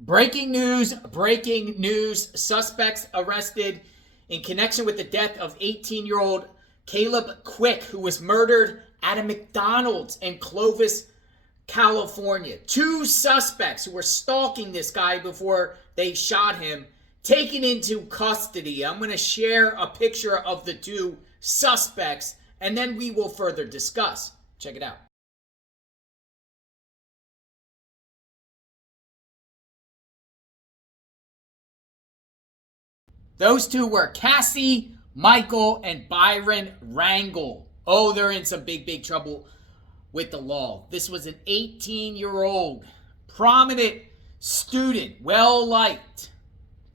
Breaking news, suspects arrested in connection with the death of 18-year-old Caleb Quick, who was murdered at a McDonald's in Clovis, California. Two suspects who were stalking this guy before they shot him, taken into custody. I'm going to share a picture of the two suspects, and then we will further discuss. Check it out. Those two were Cassie, Michael, and Byron Rangel. Oh, they're in some big trouble with the law. This was an 18-year-old prominent student, well-liked.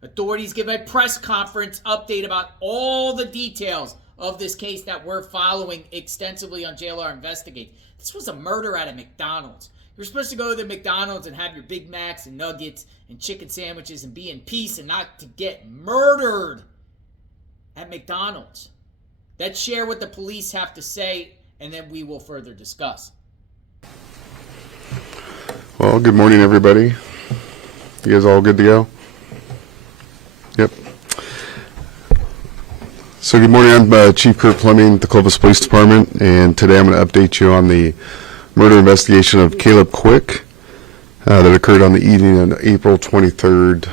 Authorities give a press conference update about all the details of this case that we're following extensively on JLR Investigate. This was a murder at a McDonald's. You're supposed to go to the McDonald's and have your Big Macs and nuggets and chicken sandwiches and be in peace and not to get murdered at McDonald's. Let's share what the police have to say, and then we will further discuss. Well, good morning, everybody. You guys all good to go? Yep. So good morning, I'm Chief Kurt Fleming, the Clovis Police Department, and today I'm going to update you on the murder investigation of Caleb Quick that occurred on the evening of April 23rd,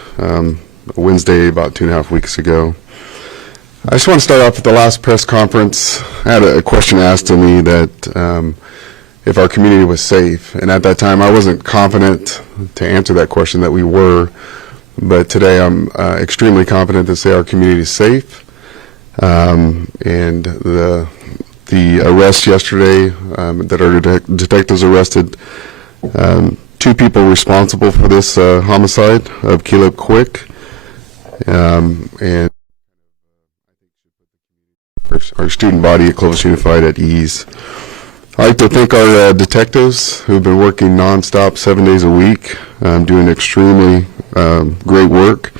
Wednesday, about 2.5 weeks ago. I just want to start off with the last press conference. I had a question asked to me that if our community was safe, and at that time I wasn't confident to answer that question that we were, but today I'm extremely confident to say our community is safe. And the arrest yesterday, that our detectives arrested two people responsible for this homicide of Caleb Quick, and our student body at Clovis Unified at ease. I'd like to thank our detectives who've been working nonstop 7 days a week, doing extremely great work,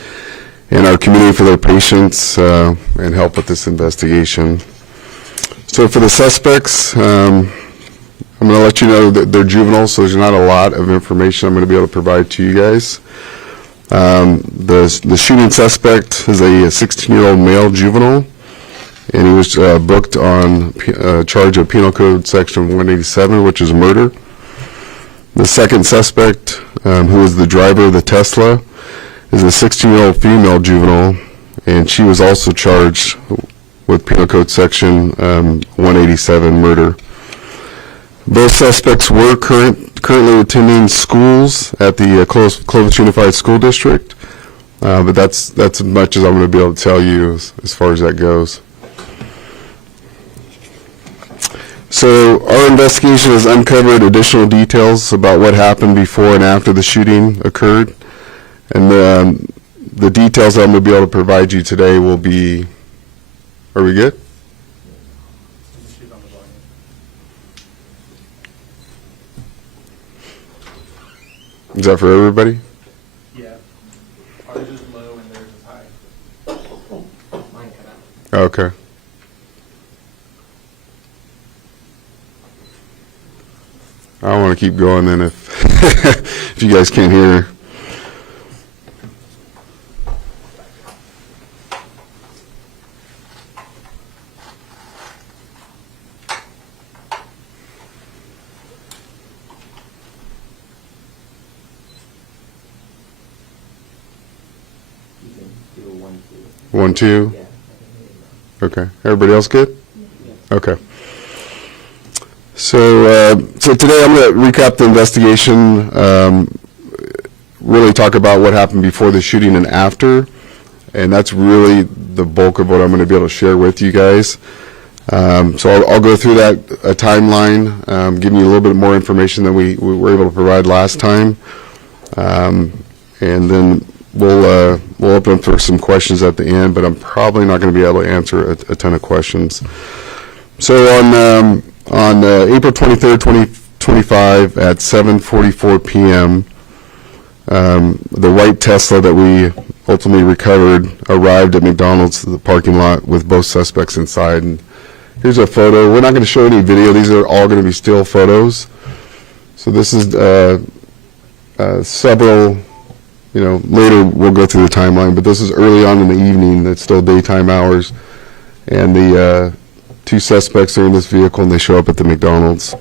and our community for their patience and help with this investigation. So for the suspects, I'm going to let you know that they're juveniles, so there's not a lot of information I'm going to be able to provide to you guys. The shooting suspect is a 16-year-old male juvenile, and he was booked on charge of Penal Code Section 187, which is murder. The second suspect, who is the driver of the Tesla, is a 16-year-old female juvenile, and she was also charged with Penal Code Section 187, murder. Both suspects were currently attending schools at the Clovis Unified School District, but that's as much as I'm going to be able to tell you as far as that goes. So our investigation has uncovered additional details about what happened before and after the shooting occurred, and the details that I'm going to be able to provide you today will be. Are we good? Is that for everybody? Yeah. Ours is low and theirs is high. Mine cut out. Okay. I want to keep going then if if you guys can't hear. You can do a 1, 2. 1, 2. Yeah. Okay. Everybody else good? Yeah. Okay. So today I'm going to recap the investigation, really talk about what happened before the shooting and after, and that's really the bulk of what I'm going to be able to share with you guys. So I'll go through that timeline, giving you a little bit more information than we were able to provide last time, and then we'll open up for some questions at the end, but I'm probably not going to be able to answer a ton of questions. So on April 23rd, 2025 at 7:44 p.m., the white Tesla that we ultimately recovered arrived at McDonald's, the parking lot, with both suspects inside. And here's a photo. We're not going to show any video. These are all going to be still photos. So this is several later we'll go through the timeline, but this is early on in the evening. It's still daytime hours, and the two suspects are in this vehicle, and they show up at the McDonald's.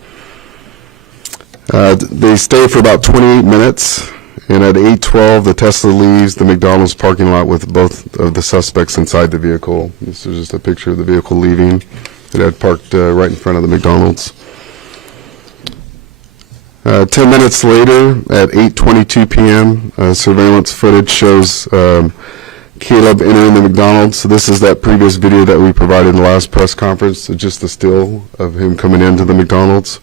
They stay for about 28 minutes, and at 8:12, the Tesla leaves the McDonald's parking lot with both of the suspects inside the vehicle. This is just a picture of the vehicle leaving. It had parked right in front of the McDonald's. 10 minutes later, at 8:22 p.m., surveillance footage shows Caleb entering the McDonald's. So this is that previous video that we provided in the last press conference, so just the still of him coming into the McDonald's.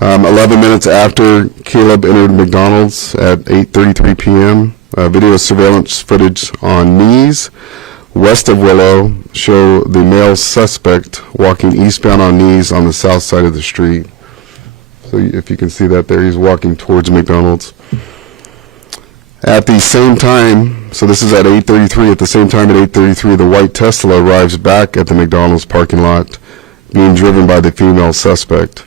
11 minutes after Caleb entered McDonald's at 8:33 p.m., video surveillance footage on Knees, west of Willow, show the male suspect walking eastbound on Knees on the south side of the street. So if you can see that there, he's walking towards McDonald's. At the same time, so this is at 8:33, at the same time at 8:33, the white Tesla arrives back at the McDonald's parking lot, being driven by the female suspect.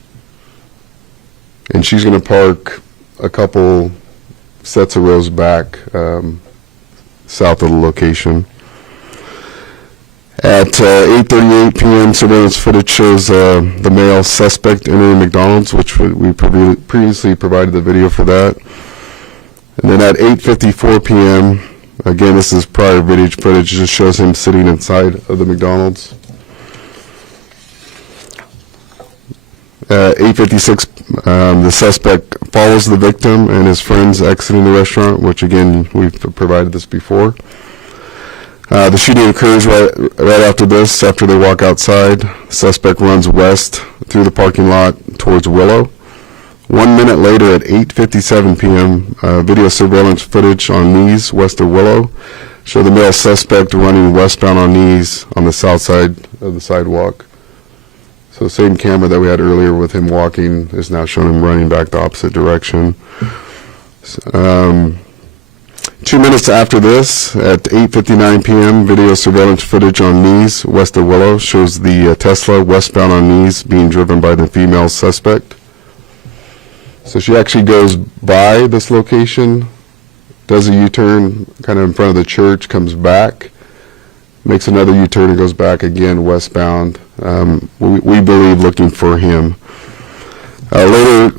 And she's going to park a couple sets of rows back south of the location. At 8:38 p.m., surveillance footage shows the male suspect entering McDonald's, which we previously provided the video for that. And then at 8:54 p.m., again, this is prior video footage, just shows him sitting inside of the McDonald's. 8:56, the suspect follows the victim and his friends exiting the restaurant, which again, we've provided this before. The shooting occurs right after this, after they walk outside. The suspect runs west through the parking lot towards Willow. 1 minute later at 8:57 p.m., video surveillance footage on Knees, west of Willow, show the male suspect running westbound on Knees on the south side of the sidewalk. So the same camera that we had earlier with him walking is now showing him running back the opposite direction. 2 minutes after this, at 8:59 p.m., video surveillance footage on Knees, west of Willow, shows the Tesla westbound on Knees being driven by the female suspect. So she actually goes by this location, does a U-turn kind of in front of the church, comes back, makes another U-turn and goes back again westbound, we believe looking for him. Later,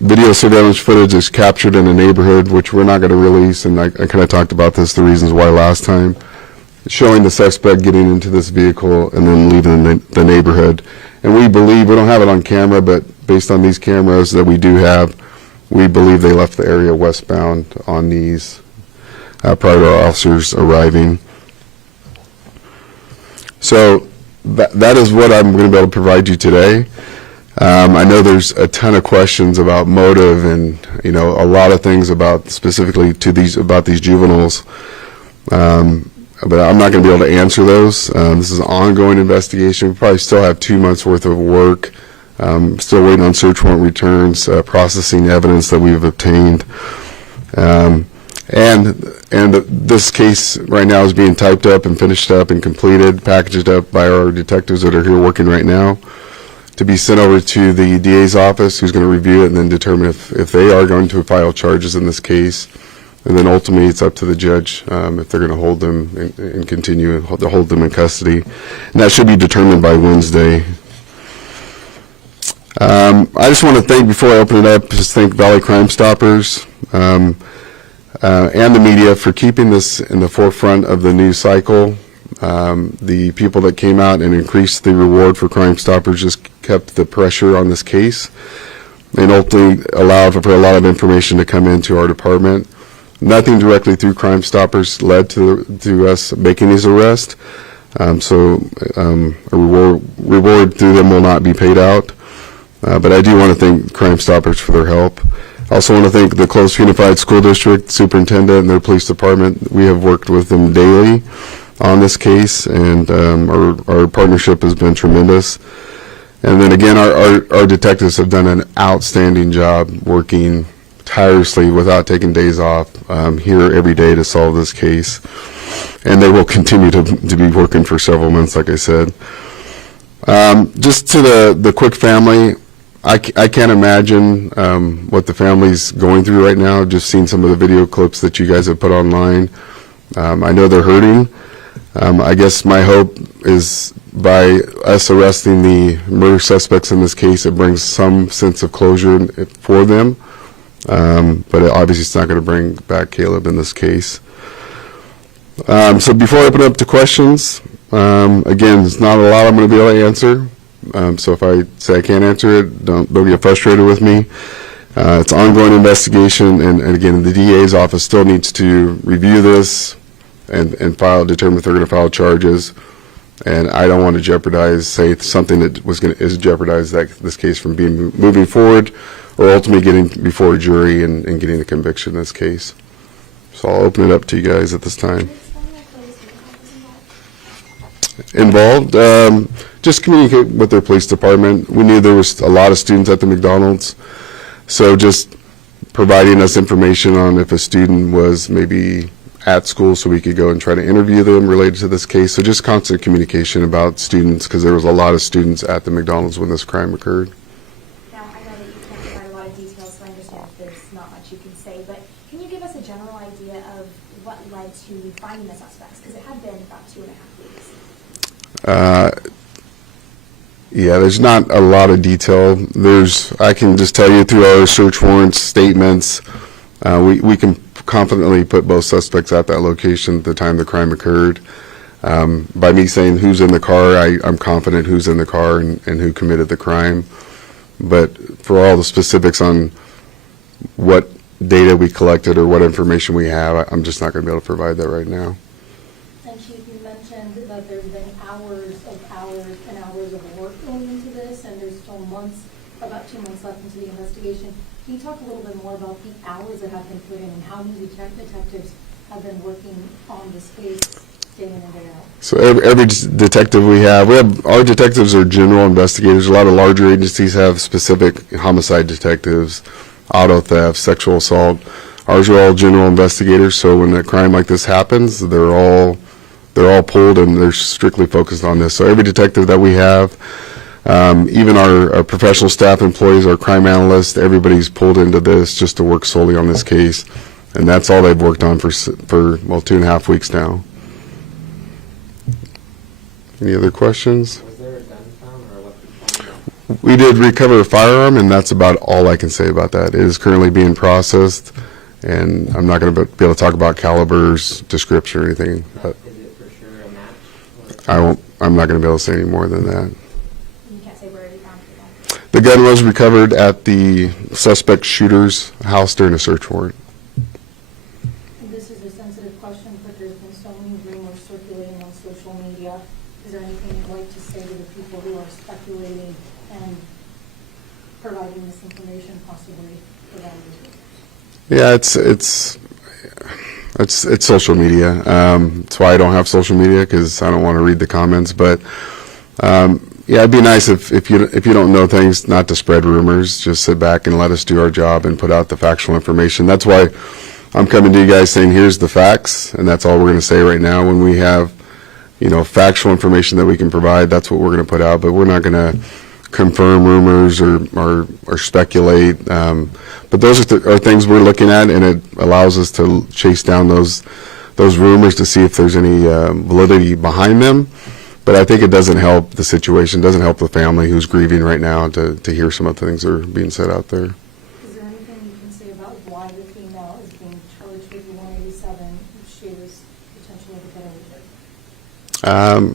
video surveillance footage is captured in a neighborhood, which we're not going to release, and I kind of talked about this, the reasons why last time, showing the suspect getting into this vehicle and then leaving the neighborhood. And we believe, we don't have it on camera, but based on these cameras that we do have, we believe they left the area westbound on Knees prior to our officers arriving. So that is what I'm going to be able to provide you today. I know there's a ton of questions about motive and a lot of things about specifically to about these juveniles, but I'm not going to be able to answer those. This is an ongoing investigation. We probably still have 2 months worth of work. Still waiting on search warrant returns, processing evidence that we've obtained, and this case right now is being typed up and finished up and completed, packaged up by our detectives that are here working right now, to be sent over to the DA's office, who's going to review it and then determine if they are going to file charges in this case. And then ultimately it's up to the judge if they're going to hold them and continue to hold them in custody. And that should be determined by Wednesday. I just want to thank, before I open it up, just thank Valley Crime Stoppers and the media for keeping this in the forefront of the news cycle. The people that came out and increased the reward for Crime Stoppers just kept the pressure on this case and ultimately allowed for a lot of information to come into our department. Nothing directly through Crime Stoppers led to us making these arrests, so a reward through them will not be paid out. But I do want to thank Crime Stoppers for their help. I also want to thank the Clovis Unified School District Superintendent and their police department. We have worked with them daily on this case, and our partnership has been tremendous. And then again, our detectives have done an outstanding job working tirelessly without taking days off here every day to solve this case. And they will continue to be working for several months, like I said. Just to the Quick family, I can't imagine what the family's going through right now. I've just seen some of the video clips that you guys have put online. I know they're hurting. I guess my hope is by us arresting the murder suspects in this case, it brings some sense of closure for them. But obviously it's not going to bring back Caleb in this case. So before I open up to questions, again, there's not a lot I'm going to be able to answer. So if I say I can't answer it, don't get frustrated with me. It's ongoing investigation, and again, the DA's office still needs to review this and determine if they're going to file charges. And I don't want to say something that is jeopardize this case from moving forward, or ultimately getting before a jury and getting a conviction in this case. So I'll open it up to you guys at this time. Involved, just communicate with their police department. We knew there was a lot of students at the McDonald's, so just providing us information on if a student was maybe at school so we could go and try to interview them related to this case. So just constant communication about students, because there was a lot of students at the McDonald's when this crime occurred. Now, I know that you can't provide a lot of details, so I understand if there's not much you can say, but can you give us a general idea of what led to finding the suspects? Because it had been about 2.5 weeks. Yeah, there's not a lot of detail. I can just tell you through our search warrants, statements, we can confidently put both suspects at that location at the time the crime occurred. By me saying who's in the car, I'm confident who's in the car and who committed the crime. But for all the specifics on what data we collected or what information we have, I'm just not going to be able to provide that right now. And Chief, you mentioned that there's been hours and hours of work going into this, and there's still about 2 months left into the investigation. Can you talk a little bit more about the hours that have been put in and how many detectives have been working on this case day in and day out? So every detective our detectives are general investigators. A lot of larger agencies have specific homicide detectives, auto theft, sexual assault. Ours are all general investigators, so when a crime like this happens, they're all pulled and they're strictly focused on this. So every detective that we have, even our professional staff employees, our crime analysts, everybody's pulled into this just to work solely on this case. And that's all they've worked on for 2.5 weeks now. Any other questions? Was there a gun found or a weapon found? We did recover a firearm, and that's about all I can say about that. It is currently being processed, and I'm not going to be able to talk about calibers, description, or anything. But Is it for sure a match? I'm not going to be able to say any more than that. You can't say where you found the gun. The gun was recovered at the suspect shooter's house during a search warrant. This is a sensitive question, but there's been so many rumors circulating on social media. Is there anything you'd like to say to the people who are speculating and providing this information, possibly providing this? Yeah, it's social media. That's why I don't have social media, because I don't want to read the comments. But yeah, it'd be nice if you don't know things, not to spread rumors. Just sit back and let us do our job and put out the factual information. That's why I'm coming to you guys saying here's the facts, and that's all we're going to say right now. When we have factual information that we can provide, that's what we're going to put out. But we're not going to confirm rumors or speculate. But those are things we're looking at, and it allows us to chase down those rumors to see if there's any validity behind them. But I think it doesn't help the situation, doesn't help the family who's grieving right now to hear some of the things that are being said out there. Is there anything you can say about why the female is being charged with the 187 if she was potentially the getaway?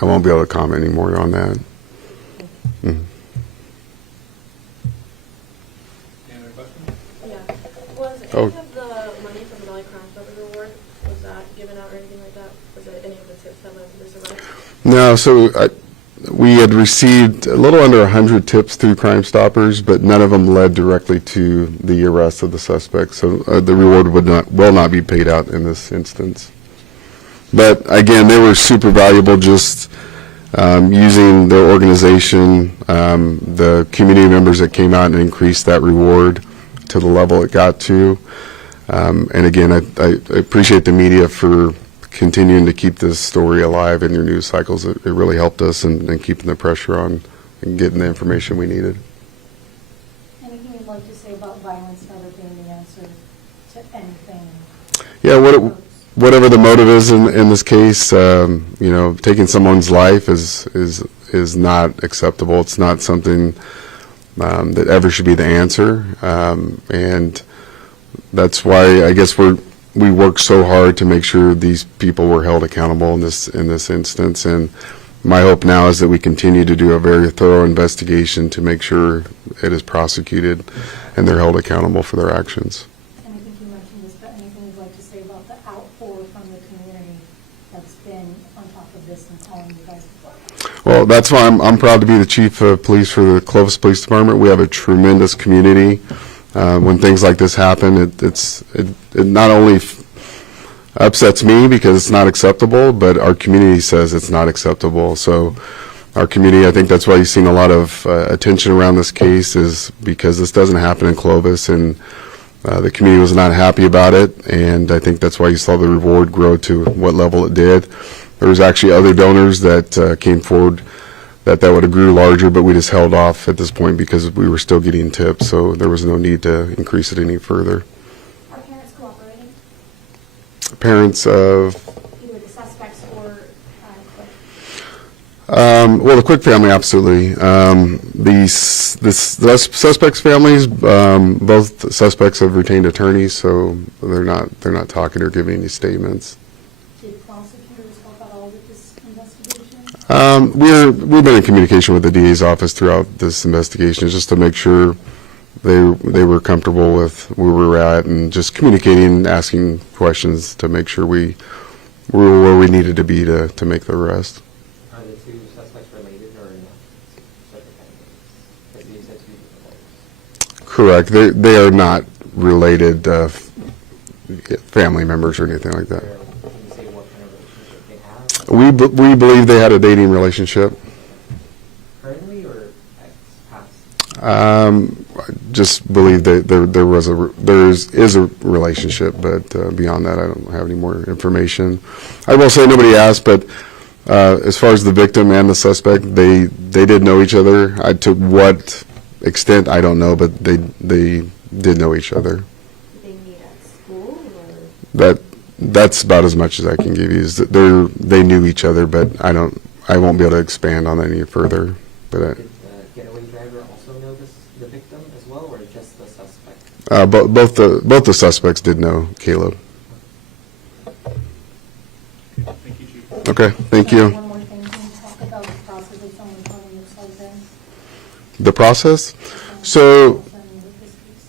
I won't be able to comment any more on that. Mm. Any other questions? Yeah. Was any Oh. of the money from the Valley Crime Stoppers Award, was that given out or anything like that? Was it any of the tips that led to this arrest? No, so we had received a little under 100 tips through Crime Stoppers, but none of them led directly to the arrest of the suspect. So the reward will not be paid out in this instance. But again, they were super valuable, just using their organization, the community members that came out and increased that reward to the level it got to. And again, I appreciate the media for continuing to keep this story alive in your news cycles. It really helped us in keeping the pressure on and getting the information we needed. the answer to anything. Yeah, whatever the motive is in this case, taking someone's life is not acceptable. It's not something that ever should be the answer, and that's why I guess we work so hard to make sure these people were held accountable in this instance. And my hope now is that we continue to do a very thorough investigation to make sure it is prosecuted and they're held accountable for their actions. And I think you mentioned this, but anything you'd like to say about the outpour from the community that's been on top of this and calling you guys before? Well, that's why I'm proud to be the chief of police for the Clovis Police Department. We have a tremendous community. When things like this happen, it not only upsets me because it's not acceptable, but our community says it's not acceptable. So our community, I think that's why you've seen a lot of attention around this case, is because this doesn't happen in Clovis, and the community was not happy about it, and I think that's why you saw the reward grow to what level it did. There was actually other donors that came forward that would have grew larger, but we just held off at this point because we were still getting tips, so there was no need to increase it any further. Are parents cooperating? Parents of? Either the suspects or Quick? Well, the Quick family, absolutely. The suspects' families, both suspects have retained attorneys, so they're not talking or giving any statements. Did prosecutors help at all with this investigation? We've been in communication with the DA's office throughout this investigation just to make sure they were comfortable with where we were at, and just communicating, asking questions to make sure we were where we needed to be to make the arrest. Are the two suspects related or not? Because you said two different lawyers. Correct. They are not related family members or anything like that. Can you say what kind of relationship they have? We believe they had a dating relationship. Currently or past? Just believe that there is a relationship, but beyond that, I don't have any more information. I will say nobody asked, but as far as the victim and the suspect, they did know each other. To what extent, I don't know, but they did know each other. Did they meet at school or? That's about as much as I can give you. Is that they knew each other, but I won't be able to expand on that any further. But Did the getaway driver also know the victim as well, or just the suspect? both the suspects did know Caleb. Thank you, Chief. Okay, thank you. One more thing, can you talk about the process of someone calling themselves in? The process? So,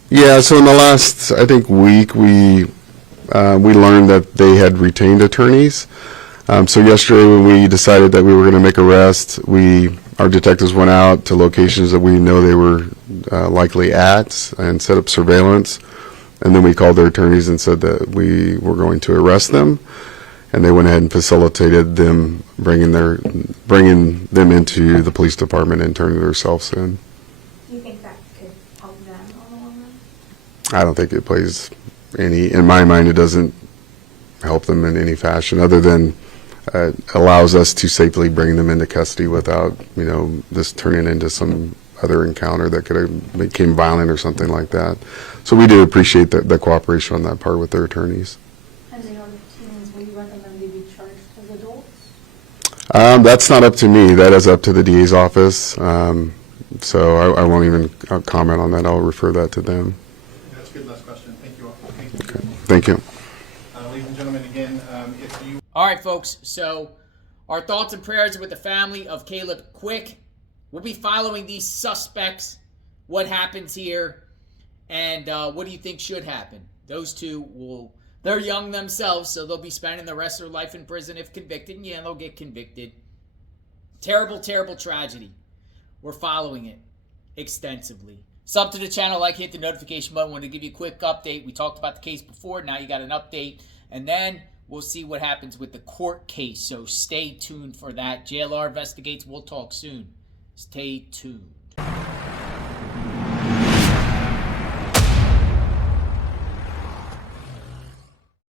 yeah, so in the last, I think, week, we learned that they had retained attorneys. So yesterday when we decided that we were going to make arrests, our detectives went out to locations that we know they were likely at and set up surveillance. And then we called their attorneys and said that we were going to arrest them. And they went ahead and facilitated them bringing them into the police department and turning themselves in. Do you think that could help them on the long run? I don't think it plays in my mind, it doesn't help them in any fashion other than allows us to safely bring them into custody without, this turning into some other encounter that could have became violent or something like that. So we do appreciate the cooperation on that part with their attorneys. And the other teens, will you recommend they be charged as adults? That's not up to me. That is up to the DA's office. So I won't even comment on that. I'll refer that to them. That's a good last question. Thank you all. Okay. Thank you. Ladies and gentlemen, again, if you All right, folks. So our thoughts and prayers are with the family of Caleb Quick. We'll be following these suspects, what happens here, and what do you think should happen? Those two they're young themselves, so they'll be spending the rest of their life in prison if convicted. And yeah, they'll get convicted. Terrible, terrible tragedy. We're following it extensively. Sub to the channel, hit the notification button. Want to give you a quick update. We talked about the case before. Now you got an update. And then we'll see what happens with the court case. So stay tuned for that. JLR investigates. We'll talk soon. Stay tuned.